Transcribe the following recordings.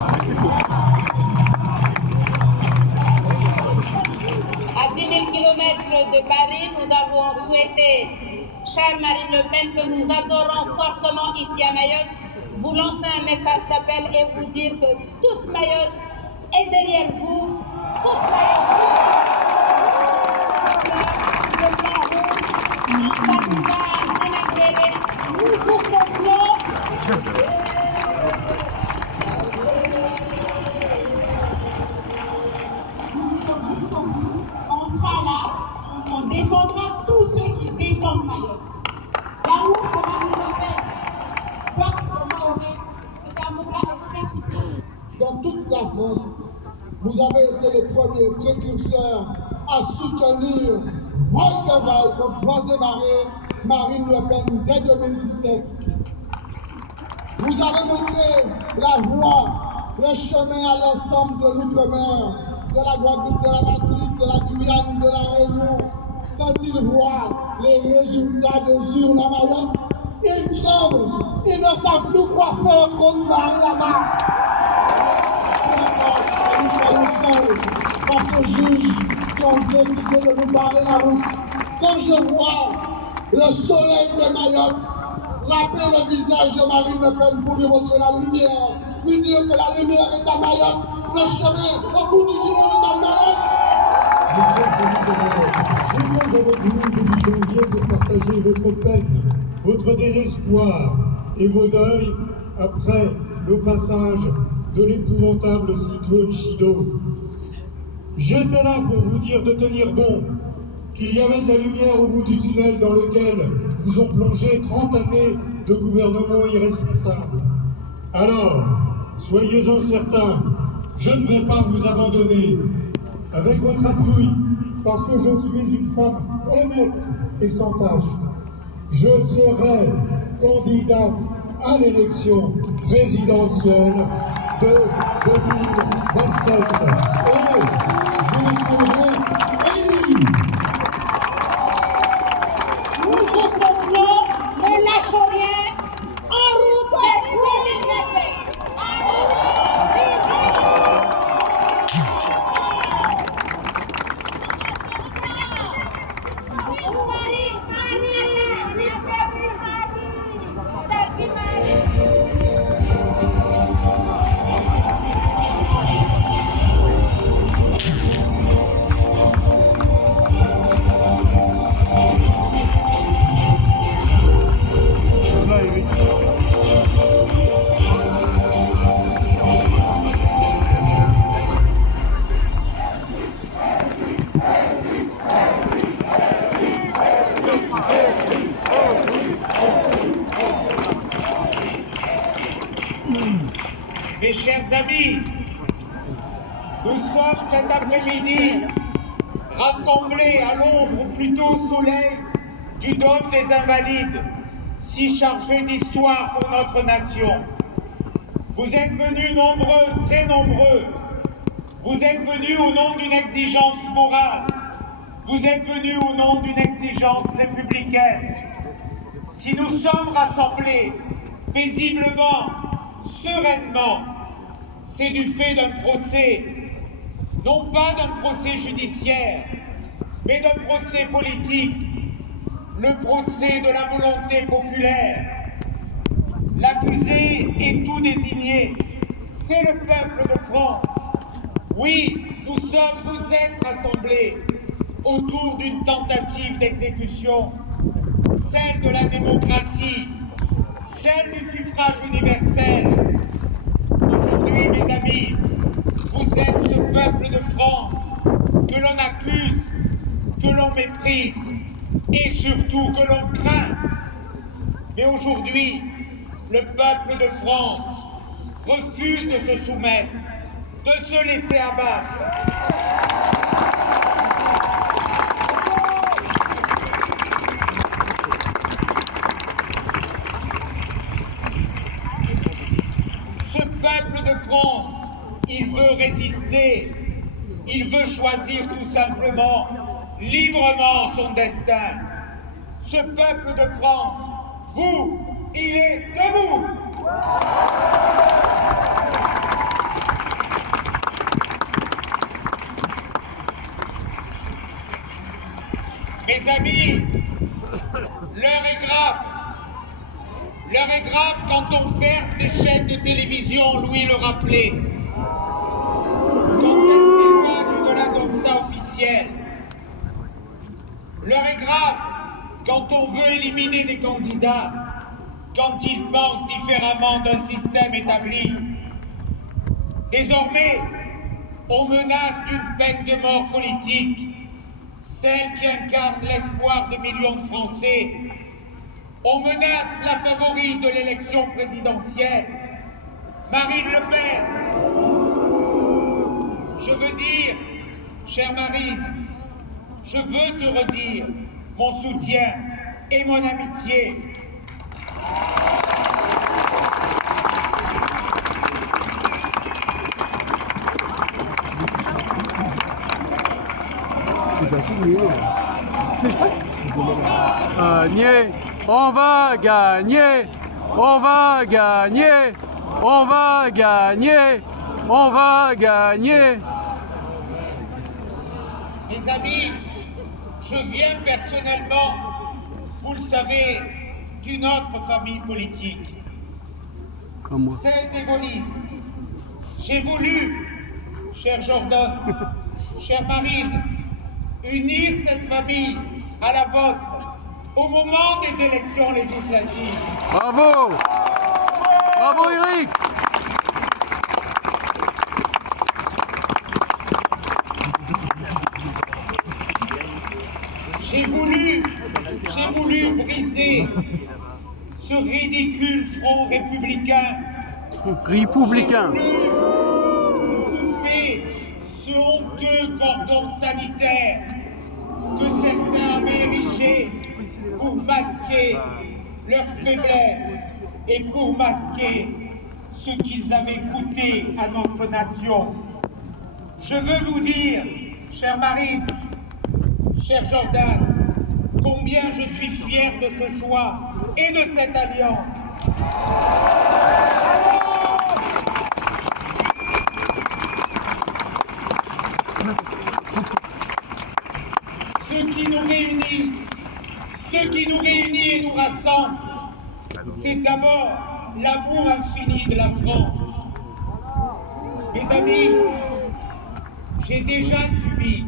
À 10 000 km de Paris, nous avons souhaité, chère Marine Le Pen, que nous adorons fortement ici à Mayotte, vous lancer un message d'appel et vous dire que toute Mayotte est derrière vous, toute Mayotte. On sera là, on défendra tous ceux qui défendent Mayotte. L'amour pour Marine Le Pen, porte pour Mahomet, cet amour-là est réciproque. Dans toute la France, vous avez été les premiers précurseurs à soutenir vaille que vaille, comme France et Marine Le Pen dès 2017. Vous avez montré la voie, le chemin à l'ensemble de l'outre-mer, de la Guadeloupe, de la Martinique, de la Guyane, de la Réunion. Quand ils voient les résultats des urnes à Mayotte, ils tremblent, ils ne savent plus quoi faire contre Mariama. Nous soyons seuls face aux juges qui ont décidé de nous barrer la route. Quand je vois le soleil de Mayotte frapper le visage de Marine Le Pen pour lui montrer la lumière, lui dire que la lumière est à Mayotte, le chemin au bout du tunnel est à Mayotte. Je viens avec vous début janvier pour partager votre peine, votre désespoir et vos deuils après le passage de l'épouvantable cyclone Chido. J'étais là pour vous dire de tenir bon, qu'il y avait de la lumière au bout du tunnel dans lequel vous ont plongé 30 années de gouvernement irresponsable. Alors, soyez-en certains, je ne vais pas vous abandonner. Avec votre appui, parce que je suis une femme honnête et sans tache, je serai candidate à l'élection présidentielle de 2027. Et je serai élu. Nous vous soutenons, ne lâchons rien, en route vers 2027. Mes chers amis, nous sommes cet après-midi rassemblés à l'ombre, ou plutôt au soleil, du dôme des Invalides, si chargé d'histoire pour notre nation. Vous êtes venus nombreux, très nombreux. Vous êtes venus au nom d'une exigence morale. Vous êtes venus au nom d'une exigence républicaine. Si nous sommes rassemblés paisiblement, sereinement, c'est du fait d'un procès, non pas d'un procès judiciaire, mais d'un procès politique, le procès de la volonté populaire. L'accusé est tout désigné, c'est le peuple de France. Oui, vous êtes rassemblés autour d'une tentative d'exécution, celle de la démocratie, celle du suffrage universel. Aujourd'hui, mes amis, vous êtes ce peuple de France que l'on accuse, que l'on méprise et surtout que l'on craint. Mais aujourd'hui, le peuple de France refuse de se soumettre, de se laisser abattre. Ce peuple de France, il veut résister, il veut choisir tout simplement, librement son destin. Ce peuple de France, vous, il est debout. Mes amis, l'heure est grave. L'heure est grave quand on ferme les chaînes de télévision, Louis le rappelait. Quand elles s'éloignent de la doxa officielle. L'heure est grave quand on veut éliminer des candidats, quand ils pensent différemment d'un système établi. Désormais, on menace d'une peine de mort politique, celle qui incarne l'espoir de millions de Français. On menace la favorite de l'élection présidentielle, Marine Le Pen. Je veux dire, chère Marine, je veux te redire mon soutien et mon amitié. Gagner, on va gagner, on va gagner, on va gagner, on va gagner. Mes amis, je viens personnellement, vous le savez, d'une autre famille politique, Comme moi. celle des gaullistes. J'ai voulu, cher Jordan, chère Marine, unir cette famille à la vôtre au moment des élections législatives. Bravo! Bravo Eric! J'ai voulu briser ce ridicule front républicain. Républicain. Couper ce honteux cordon sanitaire que certains avaient érigé pour masquer leur faiblesse et pour masquer ce qu'ils avaient coûté à notre nation. Je veux vous dire, chère Marine, cher Jordan, combien je suis fier de ce choix et de cette alliance. Ce qui nous réunit et nous rassemble, c'est d'abord l'amour infini de la France. Mes amis, j'ai déjà subi,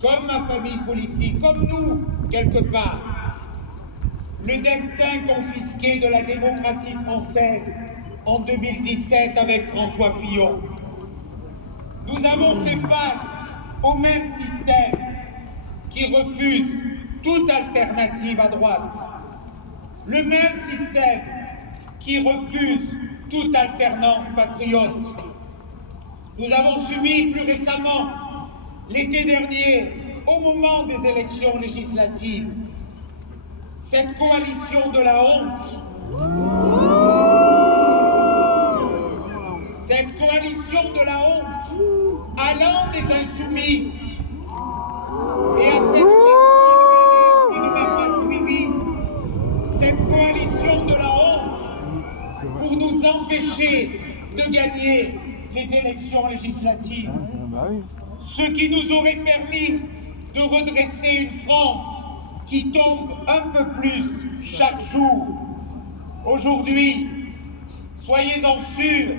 comme ma famille politique, comme nous, quelque part, le destin confisqué de la démocratie française en 2017 avec François Fillon. Nous avons fait face au même système qui refuse toute alternative à droite. Le même système qui refuse toute alternance patriote. Nous avons subi plus récemment, l'été dernier, au moment des élections législatives, cette coalition de la honte, cette coalition de la honte allant des insoumis et à cette qui ne m'a pas suivi, cette coalition de la honte pour nous empêcher de gagner les élections législatives. Ce qui nous aurait permis de redresser une France qui tombe un peu plus chaque jour. Aujourd'hui, soyez-en sûrs,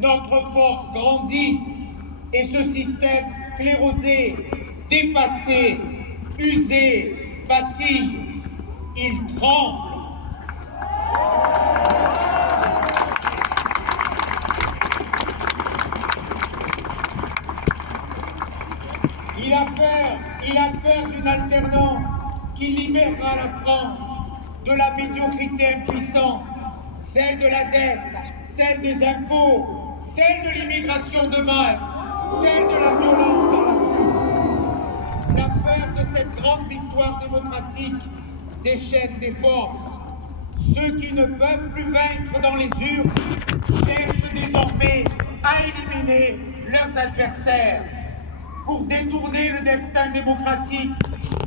notre force grandit et ce système sclérosé, dépassé, usé, vacille, il tremble. Il a peur d'une alternance qui libérera la France de la médiocrité impuissante, celle de la dette, celle des impôts, celle de l'immigration de masse, celle de la violence dans la rue. La peur de cette grande victoire démocratique déchaîne des forces. Ceux qui ne peuvent plus vaincre dans les urnes cherchent désormais à éliminer leurs adversaires. Pour détourner le destin démocratique,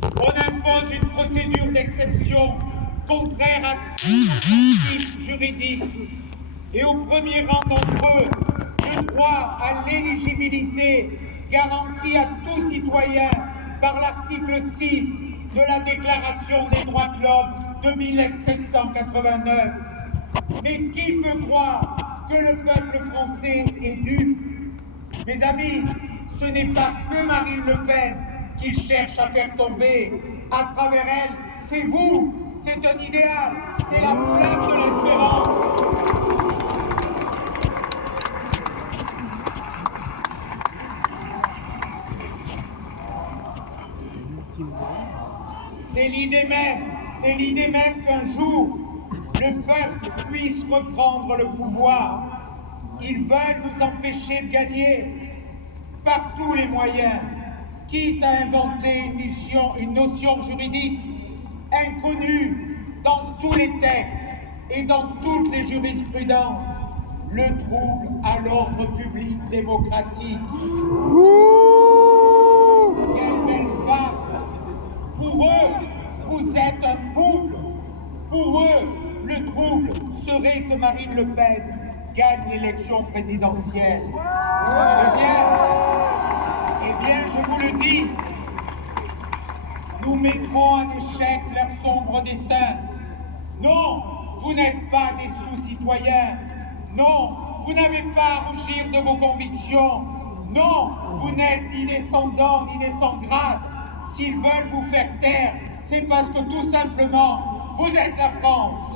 on impose une procédure d'exception contraire à tout principe juridique et au premier rang d'entre eux, le droit à l'éligibilité garanti à tout citoyen par l'article 6 de la Déclaration des droits de l'homme de 1789. Mais qui peut croire que le peuple français est dupe? Mes amis, ce n'est pas que Marine Le Pen qu'il cherche à faire tomber. À travers elle, c'est vous, c'est un idéal, c'est la flamme de l'espérance. C'est l'idée même qu'un jour, le peuple puisse reprendre le pouvoir. Ils veulent nous empêcher de gagner par tous les moyens, quitte à inventer une notion juridique inconnue dans tous les textes et dans toutes les jurisprudences, le trouble à l'ordre public démocratique. Quelle belle femme! Pour eux, vous êtes un trouble. Pour eux, le trouble serait que Marine Le Pen gagne l'élection présidentielle. Eh bien, je vous le dis, nous mettrons en échec leur sombre dessein. Non, vous n'êtes pas des sous-citoyens. Non, vous n'avez pas à rougir de vos convictions. Non, vous n'êtes ni descendants ni des sans grade. S'ils veulent vous faire taire, c'est parce que tout simplement, vous êtes la France.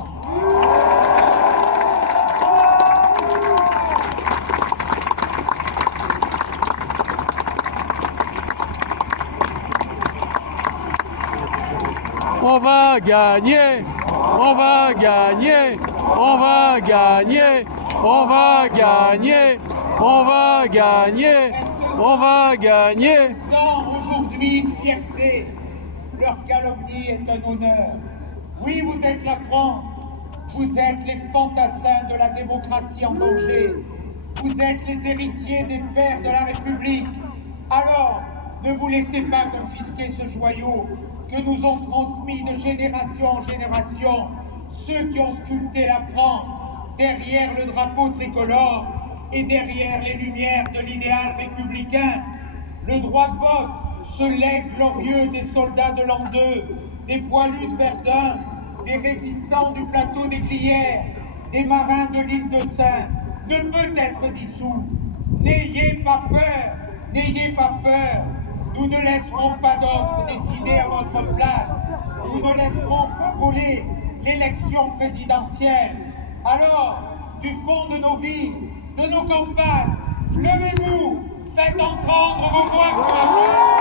On va gagner, on va gagner, on va gagner, on va gagner, on va gagner, on va gagner. Sans aujourd'hui une fierté, leur calomnie est un honneur. Oui, vous êtes la France, vous êtes les fantassins de la démocratie en danger, vous êtes les héritiers des pères de la République. Alors, ne vous laissez pas confisquer ce joyau que nous ont transmis de génération en génération ceux qui ont sculpté la France derrière le drapeau tricolore et derrière les lumières de l'idéal républicain. Le droit de vote, ce legs glorieux des soldats de l'an 2, des poilus de Verdun, des résistants du plateau des Glières, des marins de l'île de Sein, ne peut être dissous. N'ayez pas peur, n'ayez pas peur. Nous ne laisserons pas d'autres décider à votre place. Nous ne laisserons pas voler l'élection présidentielle. Alors, du fond de nos vies, de nos campagnes, levez-vous, faites entendre vos voix courageuses.